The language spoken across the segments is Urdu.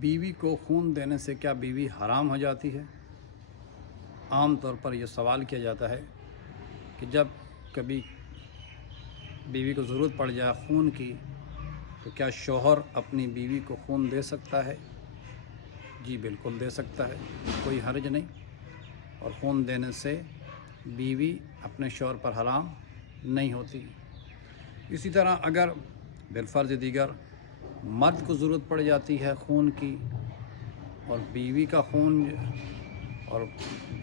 بیوی کو خون دینے سے کیا بیوی حرام ہو جاتی ہے؟ عام طور پر یہ سوال کیا جاتا ہے کہ جب کبھی بیوی کو ضرورت پڑ جائے خون کی تو کیا شوہر اپنی بیوی کو خون دے سکتا ہے؟ جی بالکل دے سکتا ہے، کوئی حرج نہیں، اور خون دینے سے بیوی اپنے شوہر پر حرام نہیں ہوتی۔ اسی طرح اگر بالفرض دیگر مرد کو ضرورت پڑ جاتی ہے خون کی اور بیوی کا خون اور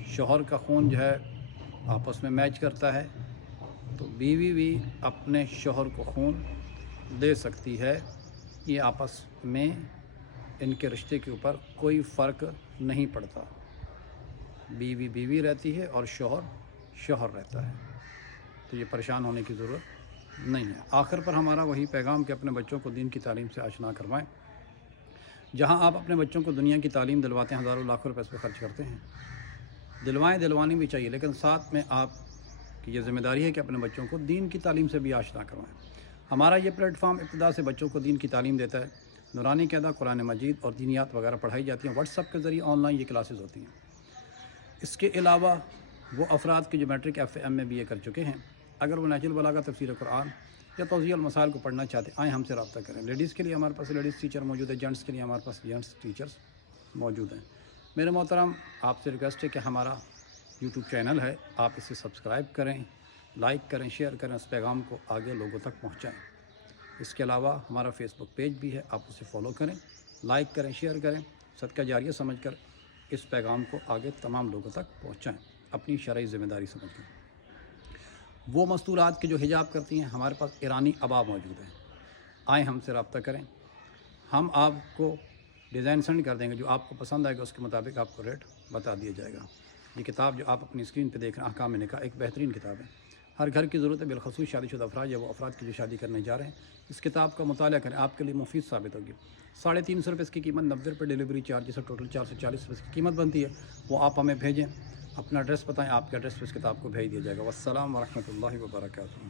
شوہر کا خون جو ہے آپس میں میچ کرتا ہے تو بیوی بھی اپنے شوہر کو خون دے سکتی ہے۔ یہ آپس میں ان کے رشتے کے اوپر کوئی فرق نہیں پڑتا، بیوی بیوی رہتی ہے اور شوہر شوہر رہتا ہے، تو یہ پریشان ہونے کی ضرورت نہیں ہے۔ آخر پر ہمارا وہی پیغام کہ اپنے بچوں کو دین کی تعلیم سے آشنا کروائیں۔ جہاں آپ اپنے بچوں کو دنیا کی تعلیم دلواتے ہیں، ہزاروں لاکھوں روپے اس پہ خرچ کرتے ہیں، دلوانی بھی چاہیے، لیکن ساتھ میں آپ کی یہ ذمہ داری ہے کہ اپنے بچوں کو دین کی تعلیم سے بھی آشنا کروائیں۔ ہمارا یہ پلیٹ فارم ابتدا سے بچوں کو دین کی تعلیم دیتا ہے، نورانی قاعدہ، قرآن مجید اور دینیات وغیرہ پڑھائی جاتی ہیں، واٹس ایپ کے ذریعے آن لائن یہ کلاسز ہوتی ہیں۔ اس کے علاوہ وہ افراد کی جو میٹرک FAM میں BA کر چکے ہیں، اگر وہ نہج البلاغہ، تفسیر قرآن یا توضیح المسائل کو پڑھنا چاہتے ہیں، آئیں ہم سے رابطہ کریں۔ لیڈیز کے لیے ہمارے پاس لیڈیز ٹیچر موجود ہے، جینٹس کے لیے ہمارے پاس جینٹس ٹیچرز موجود ہیں۔ میرے محترم، آپ سے ریکویسٹ ہے کہ ہمارا YouTube چینل ہے، آپ اسے سبسکرائب کریں، لائک کریں، شیئر کریں، اس پیغام کو آگے لوگوں تک پہنچائیں۔ اس کے علاوہ ہمارا Facebook پیج بھی ہے، آپ اسے فالو کریں، لائک کریں، شیئر کریں، صدقہ جاریہ سمجھ کر اس پیغام کو آگے تمام لوگوں تک پہنچائیں، اپنی شرعی ذمہ داری سمجھ کر۔ وہ مستورات کے جو حجاب کرتی ہیں، ہمارے پاس ایرانی ابا موجود ہیں، آئیں ہم سے رابطہ کریں، ہم آپ کو ڈیزائن سینڈ کر دیں گے، جو آپ کو پسند آئے گا اس کے مطابق آپ کو ریٹ بتا دیا جائے گا۔ یہ کتاب جو آپ اپنی اسکرین پہ دیکھ رہے ہیں، احکام نکاح، ایک بہترین کتاب ہے، ہر گھر کی ضرورت ہے، بالخصوص شادی شدہ افراد یا وہ افراد کی جو شادی کرنے جا رہے ہیں۔ اس کتاب کا مطالعہ کریں، آپ کے لیے مفید ثابت ہوگی۔ 350 روپے اس کی قیمت، 90 روپے ڈیلیوری چارج، جیسے ٹوٹل 440 روپے کی قیمت بنتی ہے۔ وہ آپ ہمیں بھیجیں، اپنا ایڈریس بتائیں، آپ کے ایڈریس پہ اس کتاب کو بھیج دیا جائے گا۔ والسلام ورحمۃ اللہ وبرکاتہ۔